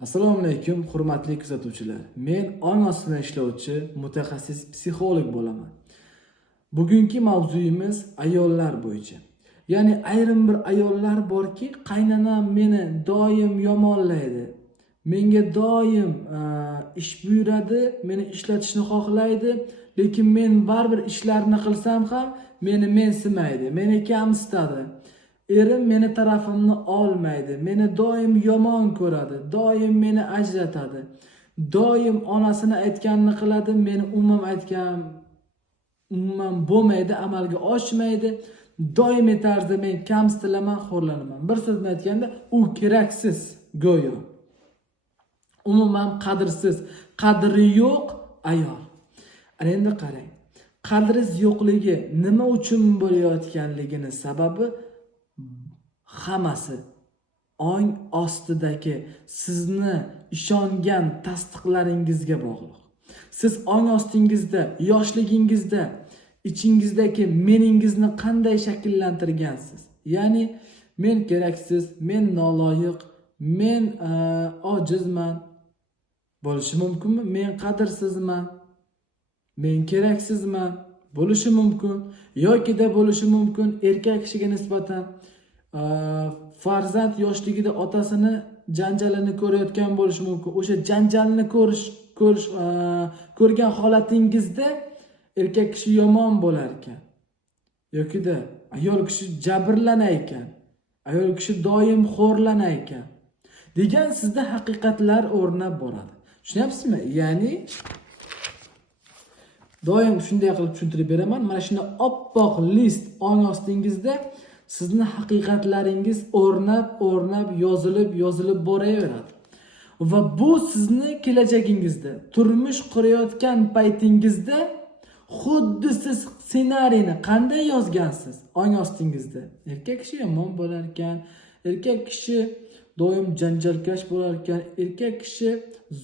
Assalomu alaykum, hurmatli kuzatuvchilar. Men ong ostida ishlovchi mutaxassis psixolog bo'laman. Bugungi mavzuyimiz ayollar bo'yicha. Ya'ni ayrim bir ayollar borki, qaynonam meni doim yomonlaydi. Menga doim ish buyuradi, meni ishlatishni xohlaydi, lekin men baribir ishlarni qilsam ham meni mensimaydi, meni kamsitadi. Erim meni tarafimni olmaydi, meni doim yomon ko'radi, doim meni ajratadi. Doim onasini aytganini qiladi, meni umuman bo'lmaydi, amalga oshmaydi. Doimiy tarzda men kamsitilaman, xo'rlanaman. Bir so'z bilan aytganda, u keraksiz go'yo. Umuman qadrsiz, qadri yo'q ayol. Endi qarang. Qadringiz yo'qligi nima uchun bo'layotganligini sababi hammasi ong ostidagi sizni ishongan tasdiqlaringizga bog'liq. Siz ong ostingizda, yoshligingizda ichingizdagi meningizni qanday shakllantirgansiz? Ya'ni men keraksiz, men noloyiq, men ojizman bo'lishi mumkinmi? Men qadrsizman, men keraksizman bo'lishi mumkin, yoki-da bo'lishi mumkin erkak kishiga nisbatan farzand yoshligida otasini janjalini ko'rayotgan bo'lishi mumkin. O'sha janjalni ko'rgan holatingizda erkak kishi yomon bo'lar ekan. Yoki-da ayol kishi jabrlanar ekan. Ayol kishi doim xo'rlanar ekan. Degan sizda haqiqatlar o'rnab boradi. Tushunyapsizmi? Ya'ni doim shunday qilib tushuntirib beraman. Mana shunday oppoq list ong ostingizda sizni haqiqatlaringiz o'rnab yozilib boraveradi. Va bu sizni kelajagingizda, turmush qurayotgan paytingizda xuddi siz ssenariyni qanday yozgansiz ong ostingizda? Erkak kishi yomon bo'lar ekan, erkak kishi doim janjalkash bo'lar ekan, erkak kishi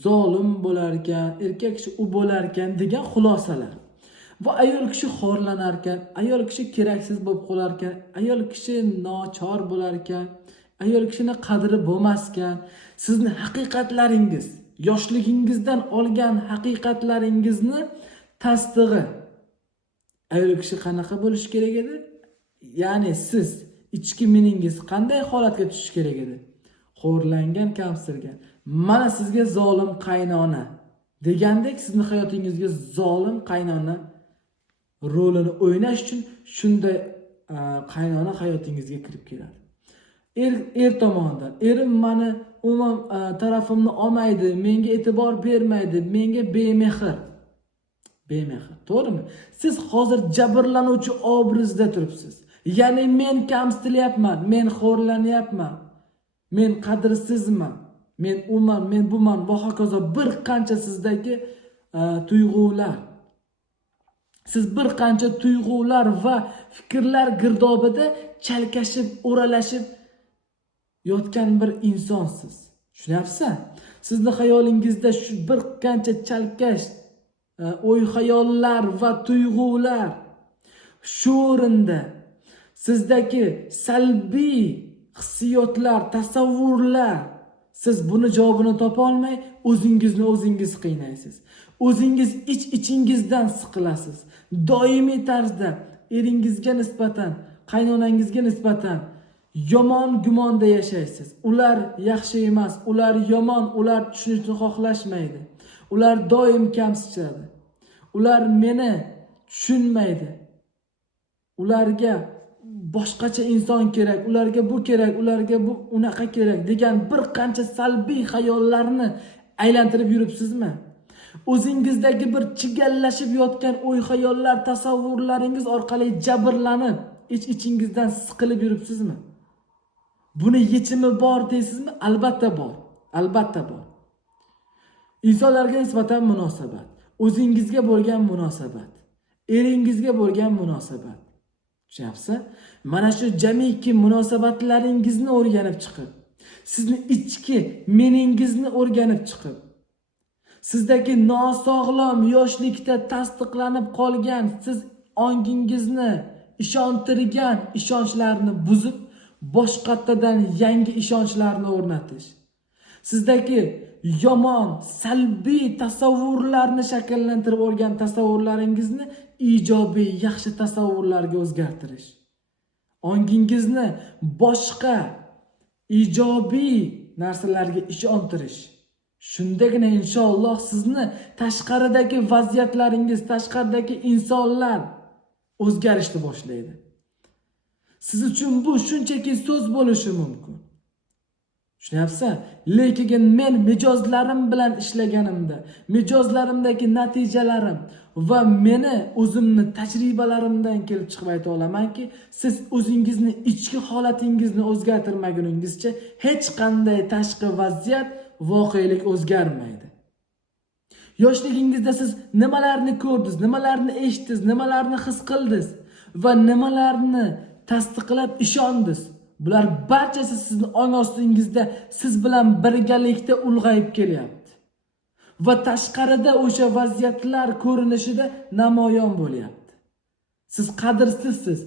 zolim bo'lar ekan, erkak kishi u bo'lar ekan degan xulosalar. Va ayol kishi xo'rlanar ekan, ayol kishi keraksiz bo'lib qolar ekan, ayol kishi nochor bo'lar ekan, ayol kishini qadri bo'lmas ekan. Sizni haqiqatlaringiz, yoshligingizdan olgan haqiqatlaringizni tasdig'i. Ayol kishi qanaqa bo'lishi kerak edi? Ya'ni siz ichki meningiz qanday holatga tushish kerak edi? Xo'rlangan, kamsitilgan. Mana sizga zolim qaynona degandek, sizni hayotingizga zolim qaynona rolini o'ynash uchun shunday qaynona hayotingizga kirib keladi. Er tomonidan erim meni umuman tarafimni olmaydi, menga e'tibor bermaydi, menga bemehr. To'g'rimi? Siz hozir jabrlanuvchi obrazda turibsiz. Ya'ni men kamsitilyapman, men xo'rlanyapman, men qadrsizman, men uman, men buman va hokazo bir qancha sizdagi tuyg'ular. Siz bir qancha tuyg'ular va fikrlar girdobida chalkashib, o'ralashib yotgan bir insonsiz. Tushunyapsizmi? Sizni xayolingizda shu bir qancha chalkash o'y-xayollar va tuyg'ular, shu o'rinda sizdagi salbiy hissiyotlar, tasavvurlar, siz buni javobini topa olmay o'zingizni o'zingiz qiynaysiz. O'zingiz ichingizdan siqilasiz. Doimiy tarzda eringizga nisbatan, qaynonangizga nisbatan yomon gumonda yashaysiz. Ular yaxshi emas, ular yomon, ular tushunishni xohlashmaydi. Ular doim kamsitadi. Ular meni tushunmaydi. Ularga boshqacha inson kerak, ularga bu kerak, ularga bu unaqa kerak degan bir qancha salbiy xayollarni aylantirib yuribsizmi? O'zingizdagi bir chigallashib yotgan o'y-xayollar, tasavvurlaringiz orqali jabrlanib, ichingizdan siqilib yuribsizmi? Buni yechimi bor deysizmi? Albatta bor. Albatta bor. Insonlarga nisbatan munosabat, o'zingizga bo'lgan munosabat, eringizga bo'lgan munosabat. Tushunyapsiz? Mana shu jamiki munosabatlaringizni o'rganib chiqib, sizni ichki meningizni o'rganib chiqib, sizdagi nosog'lom yoshlikda tasdiqlanib qolgan siz ongingizni ishontirgan ishonchlarni buzib, boshqatdan yangi ishonchlarni o'rnatish. sizdagi yomon, salbiy tasavvurlarni shakllantirib olgan tasavvurlaringizni ijobiy, yaxshi tasavvurlarga o'zgartirish. Ongingizni boshqa ijobiy narsalarga ishontirish. Shundagina inshaalloh sizni tashqaridagi vaziyatlaringiz, tashqaridagi insonlar o'zgarishni boshlaydi. Siz uchun bu shunchaki so'z bo'lishi mumkin. Tushunyapsan? Lekin men mijozlarim bilan ishlaganimda, mijozlarimdagi natijalarim va meni o'zimni tajribalarimdan kelib chiqib ayta olamanki, siz o'zingizni ichki holatingizni o'zgartirmaguningizcha hech qanday tashqi vaziyat, voqelik o'zgarmaydi. Yoshligingizda siz nimalarni ko'rdingiz, nimalarni eshitdingiz, nimalarni his qildingiz va nimalarni tasdiqlab ishondingiz. Bular barchasi sizning ong ostingizda siz bilan birgalikda ulg'ayib kelyapti. Va tashqarida o'sha vaziyatlar ko'rinishida namoyon bo'lyapti. Siz qadrsizsiz.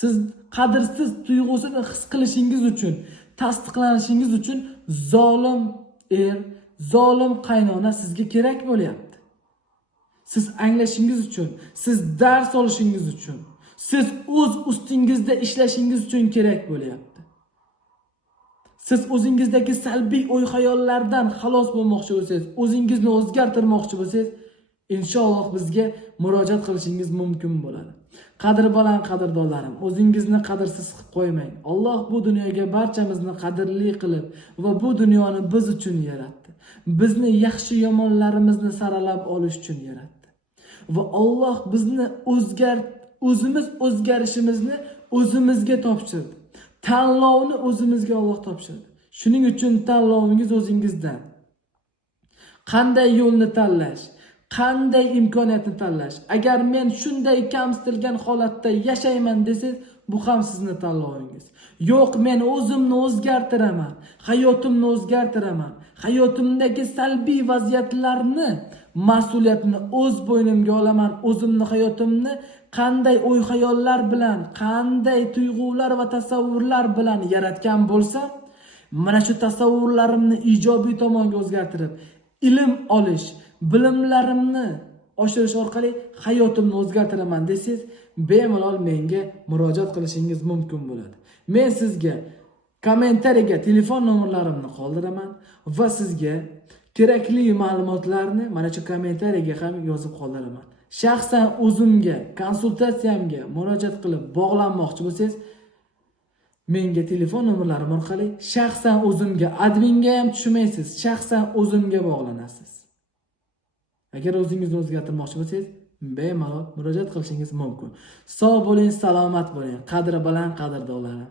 Siz qadrsiz tuyg'usini his qilishingiz uchun, tasdiqlanishingiz uchun zolim zolim qaynona sizga kerak bo'lyapti. Siz anglashingiz uchun, siz dars olishingiz uchun, siz o'z ustingizda ishlashingiz uchun kerak bo'lyapti. Siz o'zingizdagi salbiy o'y-xayollardan xalos bo'lmoqchi bo'lsangiz, o'zingizni o'zgartirmoqchi bo'lsangiz, inshaalloh bizga murojaat qilishingiz mumkin bo'ladi. Qadrbaland qadrdonlarim, o'zingizni qadrsiz qilib qo'ymang. Alloh bu dunyoga barchamizni qadrli qilib va bu dunyoni biz uchun yaratdi. Bizni yaxshi yomonlarimizni saralab olish uchun yaratdi. Va Alloh bizni o'zimiz o'zgarishimizni o'zimizga topshirdi. Tanlovni o'zimizga Alloh topshirdi. Shuning uchun tanlovingiz o'zingizdan. Qanday yo'lni tanlash, qanday imkoniyatni tanlash. Agar men shunday kamsitilgan holatda yashayman desangiz, bu ham sizning tanlovingiz. Yo'q, men o'zimni o'zgartiraman, hayotimni o'zgartiraman. Hayotimdagi salbiy vaziyatlarni, mas'uliyatni o'z bo'ynimga olaman. O'zimni hayotimni qanday o'y-xayollar bilan, qanday tuyg'ular va tasavvurlar bilan yaratgan bo'lsam, mana shu tasavvurlarimni ijobiy tomonga o'zgartirib, ilm olish, bilimlarimni oshirish orqali hayotimni o'zgartiraman desangiz, bemalol menga murojaat qilishingiz mumkin bo'ladi. Men sizga kommentariyaga telefon nomerlarimni qoldiraman va sizga kerakli ma'lumotlarni mana shu kommentariyaga ham yozib qoldiraman. Shaxsan o'zimga, konsultatsiyamga murojaat qilib bog'lanmoqchi bo'lsangiz, menga telefon nomerlarim orqali shaxsan o'zimga, adminga ham tushmaysiz, shaxsan o'zimga bog'lanasiz. Agar o'zingizni o'zgartirmoqchi bo'lsangiz, bemalol murojaat qilishingiz mumkin. Sog' bo'ling, salomat bo'ling, qadri baland qadrdonlarim.